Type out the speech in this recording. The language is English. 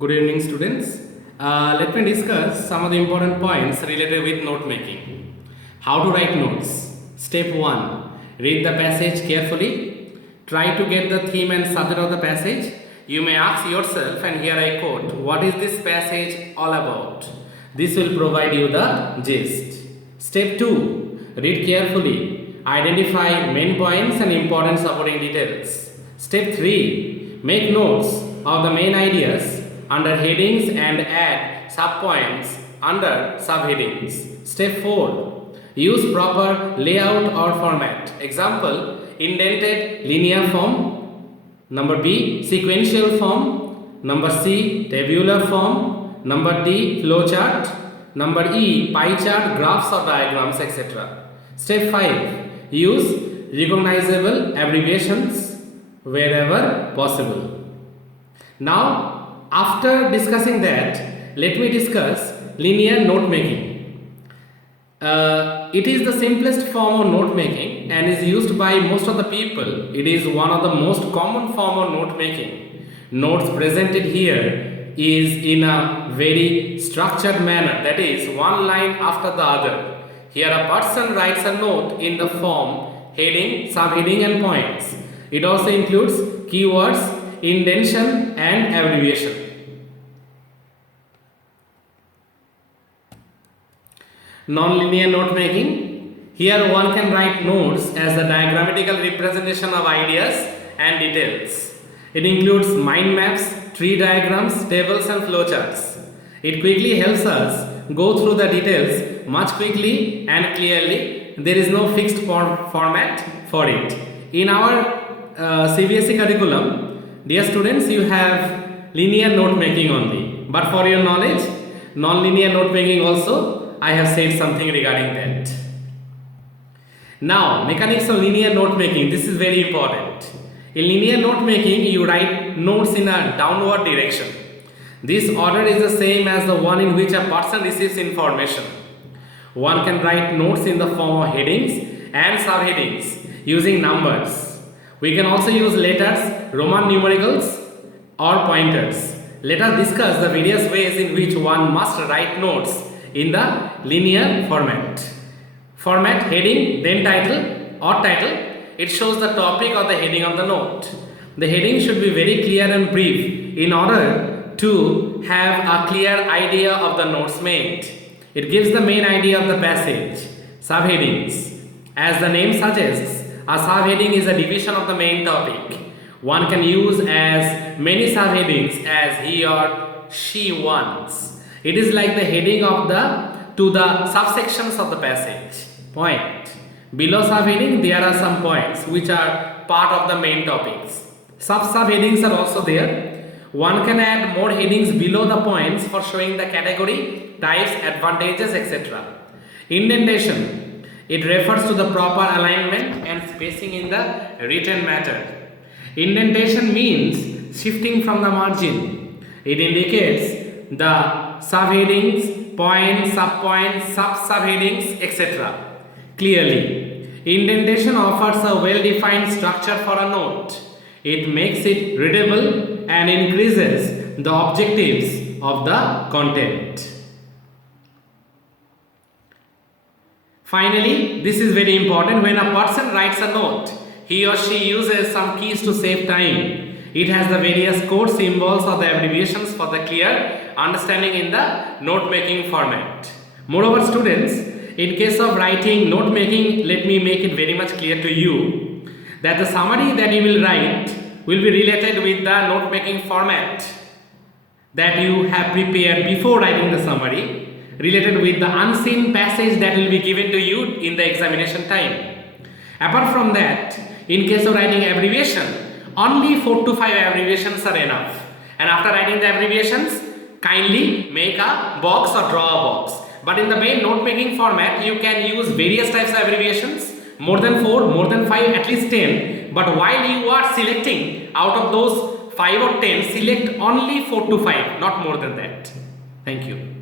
Good evening, students. Let me discuss some of the important points related with note making. How to write notes. Step 1. Read the passage carefully. Try to get the theme and subject of the passage. You may ask yourself, and here I quote, what is this passage all about? This will provide you the gist. Step 2. Read carefully. Identify main points and important supporting details. Step 3. Make notes of the main ideas under headings and add subpoints under subheadings. Step 4. Use proper layout or format. Example, indented linear form. Number B, sequential form. Number C, tabular form. Number D, flowchart. Number E, pie chart, graphs or diagrams, etc. Step 5. Use recognizable abbreviations wherever possible. Now, after discussing that, let me discuss linear note making. It is the simplest form of note making and is used by most of the people. It is one of the most common form of note making. Notes presented here is in a very structured manner, that is one line after the other. Here a person writes a note in the form heading, subheading and points. It also includes keywords, indentation and abbreviation. Non-linear note making. Here one can write notes as a diagrammatical representation of ideas and details. It includes mind maps, tree diagrams, tables and flowcharts. It quickly helps us go through the details much quickly and clearly. There is no fixed format for it. In our CBSE curriculum, dear students, you have linear note making only. But for your knowledge, non-linear note making also, I have said something regarding that. Now, mechanics of linear note making. This is very important. In linear note making, you write notes in a downward direction. This order is the same as the one in which a person receives information. One can write notes in the form of headings and subheadings using numbers. We can also use letters, Roman numericals or pointers. Let us discuss the various ways in which one must write notes in the linear format. Format, heading, then title or title. It shows the topic or the heading of the note. The heading should be very clear and brief in order to have a clear idea of the notes made. It gives the main idea of the passage. Subheadings. As the name suggests, a subheading is a division of the main topic. One can use as many subheadings as he or she wants. It is like the heading of to the subsections of the passage. Point. Below subheading there are some points which are part of the main topics. Subheadings are also there. One can add more headings below the points for showing the category, types, advantages, etc. Indentation. It refers to the proper alignment and spacing in the written matter. Indentation means shifting from the margin. It indicates the subheadings, points, subpoints, subheadings, etc. clearly. Indentation offers a well-defined structure for a note. It makes it readable and increases the objectives of the content. Finally, this is very important. When a person writes a note, he or she uses some keys to save time. It has the various code symbols or the abbreviations for the clear understanding in the note making format. Moreover, students, in case of writing note making, let me make it very much clear to you that the summary that you will write will be related with the note making format that you have prepared before writing the summary, related with the unseen passage that will be given to you in the examination time. Apart from that, in case of writing abbreviation, only 4 to 5 abbreviations are enough. And after writing the abbreviations, kindly make a box or draw a box. But in the main note making format, you can use various types of abbreviations, more than 4, more than 5, at least 10. But while you are selecting out of those 5 or 10, select only 4 to 5, not more than that. Thank you.